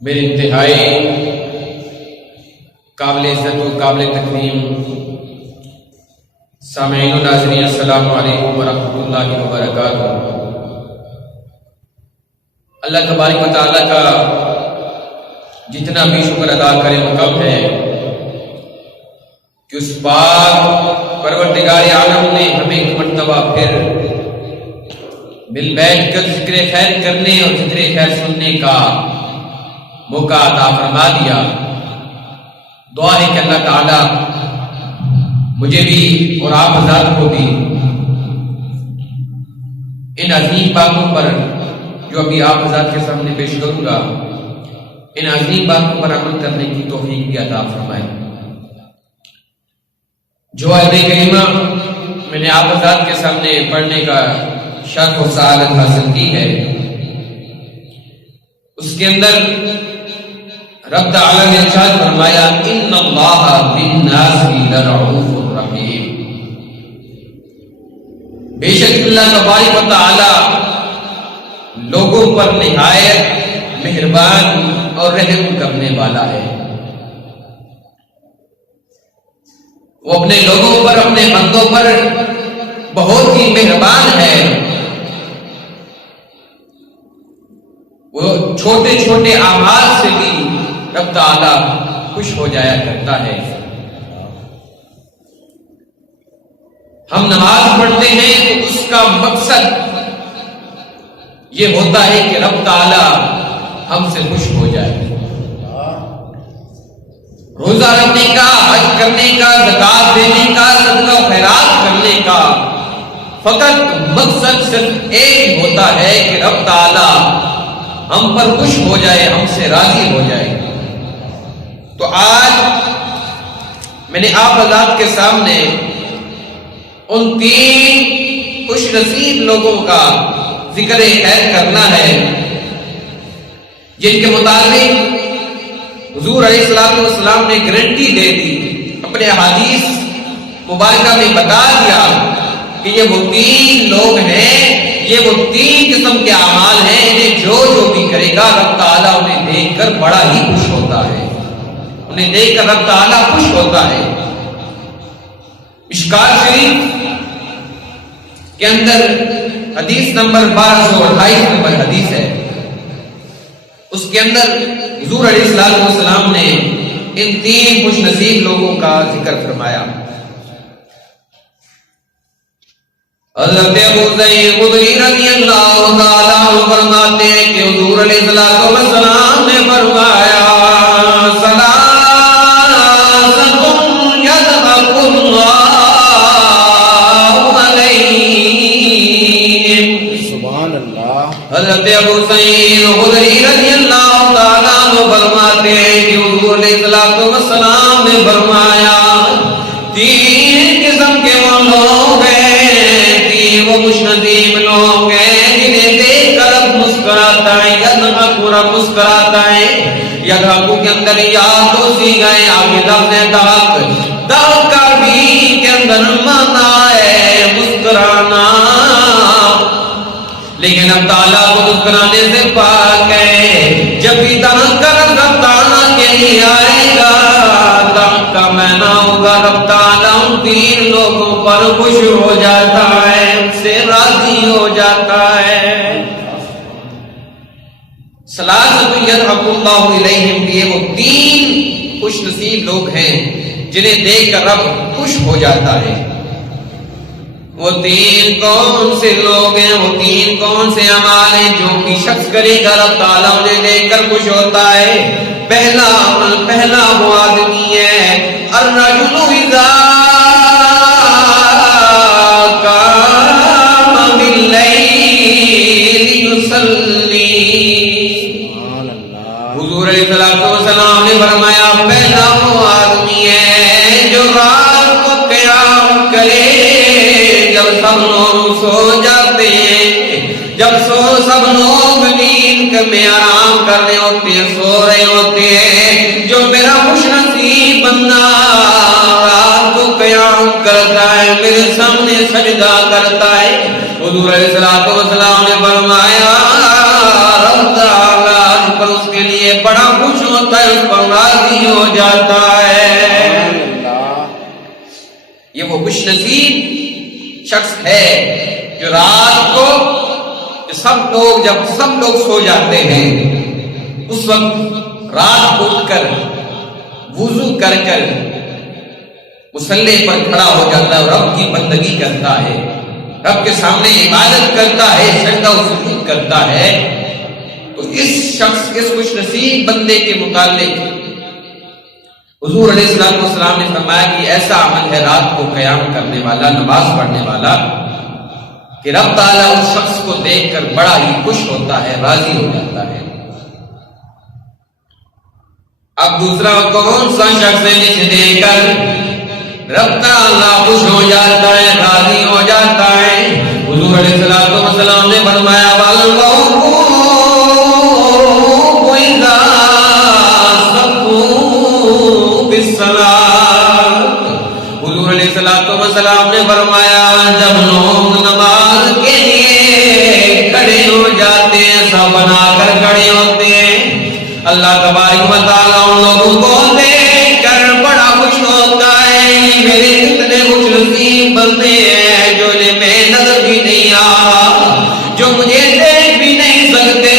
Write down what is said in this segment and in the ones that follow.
میرے انتہائی قابل عزت و قابل تکریم سامعین و ناظرین، السلام علیکم ورحمۃ اللہ وبرکاتہ۔ اللہ تبارک و تعالیٰ کا جتنا بھی شکر ادا کرے وہ کم ہے کہ اس پاک پروردگار عالم نے ہمیں ایک مرتبہ پھر مل بیٹھ کر ذکر خیر کرنے اور ذکر خیر سننے کا موقع عطا فرما دیا۔ دعا ہے کہ اللہ تعالیٰ مجھے بھی اور آپ حضرات کو بھی ان عظیم باتوں پر جو ابھی آپ حضرات کے سامنے پیش کروں گا، ان عظیم باتوں پر عمل کرنے کی توفیق بھی عطا فرمائے۔ جو آیت کریمہ میں نے آپ حضرات کے سامنے پڑھنے کا شرف و سعادت حاصل کی ہے، اس کے اندر رب تعالیٰ نے ارشاد فرمایا ان اللہ بالناس لرؤوف رحیم، بے شک اللہ تبارک و تعالیٰ لوگوں پر نہایت مہربان اور رحم کرنے والا ہے۔ وہ اپنے لوگوں پر، اپنے بندوں پر بہت ہی مہربان ہے۔ وہ چھوٹے چھوٹے اعمال سے بھی رب تعالیٰ خوش ہو جایا کرتا ہے۔ ہم نماز پڑھتے ہیں تو اس کا مقصد یہ ہوتا ہے کہ رب تعالیٰ ہم سے خوش ہو جائے۔ روزہ رکھنے کا، حج کرنے کا، زکات دینے کا، صدقہ و خیرات کرنے کا فقط مقصد صرف ایک ہوتا ہے کہ رب تعالیٰ ہم پر خوش ہو جائے، ہم سے راضی ہو جائے۔ تو آج میں نے آپ حضرات کے سامنے ان 3 خوش نصیب لوگوں کا ذکر خیر کرنا ہے جن کے متعلق حضور علیہ السلام نے گارنٹی دے دی، اپنے احادیث مبارکہ میں بتا دیا کہ یہ وہ 3 لوگ ہیں، یہ وہ 3 قسم کے اعمال ہیں، انہیں جو بھی کرے گا رب تعالیٰ انہیں دیکھ کر بڑا ہی خوش ہوتا ہے، انہیں دیکھ کر رب تعالیٰ خوش ہوتا ہے۔ مشکات شریف کے اندر حدیث نمبر 1228 نمبر حدیث ہے، اس کے اندر حضور علیہ السلام نے ان 3 خوش نصیب لوگوں کا ذکر فرمایا۔ حضرت ابو ذر خدری رضی اللہ تعالیٰ عنہ فرماتے ہیں کہ حضور علیہ السلام نے فرماتے ہیں کہ حضور علیہ السلام نے فرمایا 3 قسم کے وہ لوگ ہیں، 3 وہ خوش نصیب لوگ ہیں جنہیں دیکھ کر اب مسکراتا ہے، یضحک پورا مسکراتا ہے، یضحک کے اندر یاد ہو سی گئے آگے لفظ دعوت کا بھی کے اندر مانا ہے مسکرانا، لیکن اب تعالیٰ کو مسکرانے سے پاک ہے۔ جب بھی دعوت کا رب تعالیٰ کے لیے آئے گا، دعوت کا معنی ہوگا رب تعالیٰ ان 3 لوگوں پر خوش ہو جاتا ہے، ان سے راضی ہو جاتا ہے۔ ثلاثۃ یضحک اللہ الیہم، یہ وہ 3 خوش نصیب لوگ ہیں جنہیں دیکھ کر رب خوش ہو جاتا ہے۔ وہ 3 کون سے لوگ ہیں، وہ 3 کون سے اعمال ہیں جو بھی شخص کرے گا رب تعالیٰ انہیں دیکھ کر خوش ہوتا ہے۔ پہلا عمل، پہلا وہ آدمی ہے الرجل اذا قام باللیل یصلی، حضور علیہ السلام نے فرمایا پہلا وہ آدمی ہے جو رات کو قیام کرے جب سب لوگ سو جاتے ہیں، جب سب لوگ نیند میں آرام کر رہے ہوتے ہیں، سو رہے ہوتے ہیں، جو میرا خوش نصیب بندہ رات کو قیام کرتا ہے، میرے سامنے سجدہ کرتا ہے، حضور علیہ السلام نے فرمایا رب تعالیٰ پر اس کے لیے بڑا خوش ہوتا ہے، اس پر راضی ہو جاتا ہے۔ یہ وہ خوش نصیب شخص ہے جو رات کو جب سب لوگ سو جاتے ہیں اس وقت رات کو اٹھ کر وضو کر کر مصلی پر کھڑا ہو جاتا ہے اور رب کی بندگی کرتا ہے، رب کے سامنے عبادت کرتا ہے، سجدہ و سجود کرتا ہے۔ تو اس شخص، اس خوش نصیب بندے کے متعلق حضور علیہ السلام نے فرمایا کہ ایسا عمل ہے رات کو قیام کرنے والا، نماز پڑھنے والا، کہ رب تعالیٰ اس شخص کو دیکھ کر بڑا ہی خوش ہوتا ہے، راضی ہو جاتا ہے۔ اب دوسرا کون سا شخص ہے جسے دیکھ کر رب تعالیٰ خوش ہو جاتا ہے، راضی ہو جاتا ہے؟ حضور علیہ السلام نے فرمایا حضور علیہ السلام نے فرمایا جب لوگ نماز کے لیے کھڑے ہو جاتے ہیں، سب بنا کر کھڑے ہوتے ہیں، اللہ تبارک و تعالیٰ ان لوگوں کو دیکھ کر بڑا خوش ہوتا ہے، میرے کتنے خوش نصیب بندے ہیں جو میں نظر بھی نہیں آ، جو مجھے دیکھ بھی نہیں سکتے،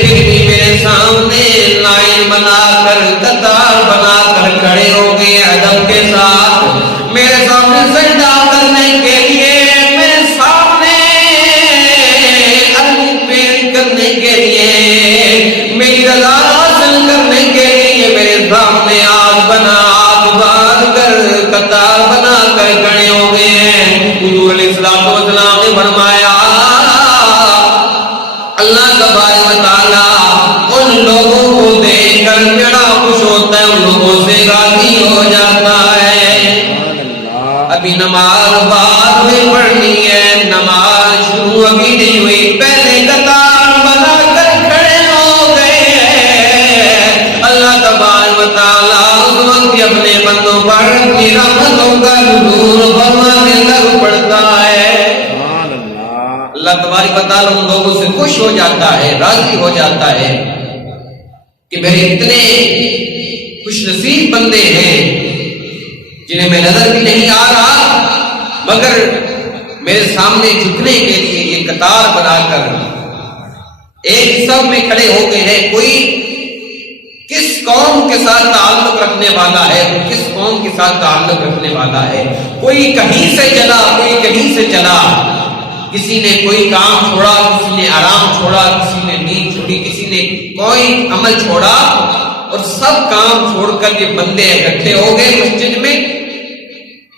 پھر بھی میرے سامنے لائن بنا کر، قطار بنا کر کھڑے ہو گئے ادب کے ساتھ، میرے سامنے سجدہ کرنے کے لیے، میرے سامنے عرض پیش کرنے کے لیے، میری رضا حاصل کرنے کے لیے میرے سامنے آگ باندھ کر قطار بنا کر کھڑے ہو گئے ہیں۔ حضور علیہ السلام نے فرمایا اللہ تبارک و تعالیٰ ان لوگوں کو دیکھ کر بڑا خوش ہوتا ہے، ان لوگوں سے راضی ہو جاتا ہے۔ ابھی نماز بعد میں پڑھنی ہے، نماز شروع ابھی نہیں ہوئی، پہلے قطار بنا کر کھڑے ہو گئے ہیں۔ اللہ تبارک و تعالیٰ اس وقت اپنے بندوں پر اپنی رحمتوں کا نزول فرمانے لگ پڑتا ہے۔ اللہ تبارک و تعالیٰ ان لوگوں سے خوش ہو جاتا ہے، راضی ہو جاتا ہے کہ میرے اتنے خوش نصیب بندے ہیں جنہیں میں نظر بھی نہیں آ رہا، مگر میرے سامنے جھکنے کے لیے یہ قطار بنا کر ایک صف میں کھڑے ہو گئے ہیں۔ کوئی کس قوم کے ساتھ تعلق رکھنے والا ہے، کس قوم کے ساتھ تعلق رکھنے والا ہے، کوئی کہیں سے چلا، کوئی کہیں سے چلا، کسی نے کوئی کام چھوڑا، کسی نے آرام چھوڑا، کسی نے نیند چھوڑی، کسی نے کوئی عمل چھوڑا، اور سب کام چھوڑ کر یہ بندے اکٹھے ہو گئے مسجد میں،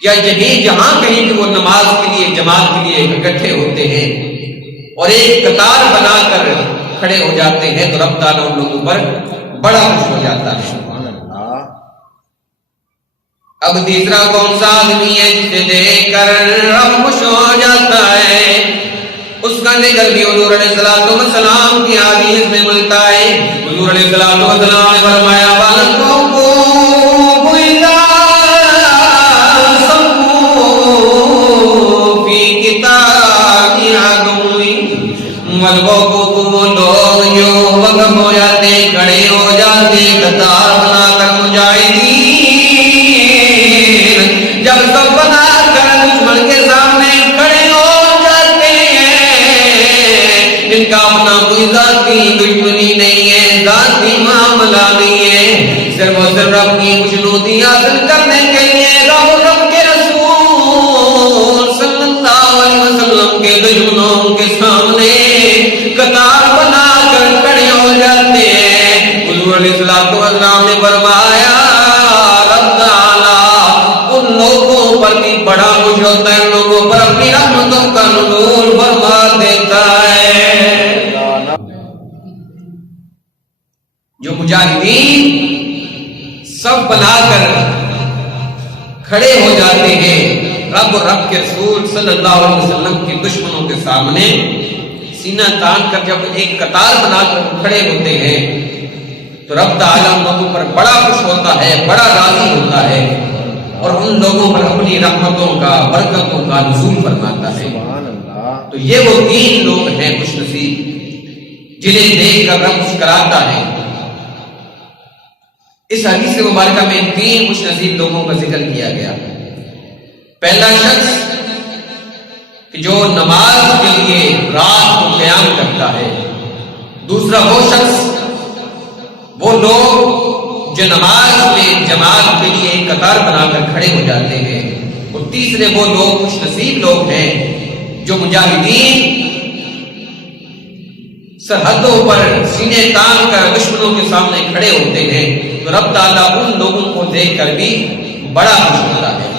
یا یہیں جہاں کہیں کہ وہ نماز کے لیے، جماعت کے لیے اکٹھے ہوتے ہیں، اور ایک قطار بنا کر کھڑے ہو جاتے ہیں تو رب تعالیٰ ان لوگوں پر بڑا خوش ہو جاتا ہے۔ اب تیسرا کون سا آدمی ہے جسے دیکھ کر رب خوش ہو جاتا ہے؟ اس کا ذکر بھی حضور علیہ الصلوۃ والسلام کی حدیث میں ملتا ہے۔ حضور علیہ الصلوۃ والسلام نے فرمایا بالکوں کو لوگ جو وقف ہو جاتے کھڑے ہو جاتے قطار بنا کر مجاہدین جب سب بنا کر دشمن کے سامنے کھڑے ہو جاتے ہیں، جن کا اپنا کوئی ذاتی دشمنی نہیں ہے، ذاتی معاملہ نہیں ہے، صرف اور صرف رب کی خوشنودی حاصل کرنے کے لیے رب کے رسول صلی اللہ علیہ وسلم کے دشمنوں کے سامنے قطار بنا کر کھڑے ہو جاتے ہیں۔ حضور علیہ الصلوۃ والسلام نے فرمایا رب تعالیٰ ان لوگوں پر بھی بڑا خوش ہوتا ہے، ان لوگوں پر اپنی رحمتوں کا نزول فرما دیتا ہے۔ جو مجاہدین سب بنا کر کھڑے ہو جاتے ہیں رب اور رب کے رسول صلی اللہ علیہ وسلم کے دشمنوں کے سامنے، سینہ تان کر جب ایک قطار بنا کر کھڑے ہوتے ہیں تو رب تعالیٰ ان لوگوں پر بڑا خوش ہوتا ہے، بڑا راضی ہوتا ہے اور ان لوگوں پر اپنی رحمتوں کا برکتوں کا نزول فرماتا ہے۔ تو یہ وہ تین لوگ ہیں خوش نصیب جنہیں دیکھ کر رب مسکراتا ہے۔ اس حدیث مبارکہ میں تین خوش نصیب لوگوں کا ذکر کیا گیا۔ پہلا شخص کہ جو نماز کے لیے رات کو قیام کرتا ہے، دوسرا وہ شخص وہ لوگ جو نماز میں جماعت کے لیے ایک قطار بنا کر کھڑے ہو جاتے ہیں، اور تیسرے وہ لوگ خوش نصیب لوگ ہیں جو مجاہدین سرحدوں پر سینے تان کر دشمنوں کے سامنے کھڑے ہوتے ہیں، تو رب تعالیٰ ان لوگوں کو دیکھ کر بھی بڑا خوش ہوتا ہے۔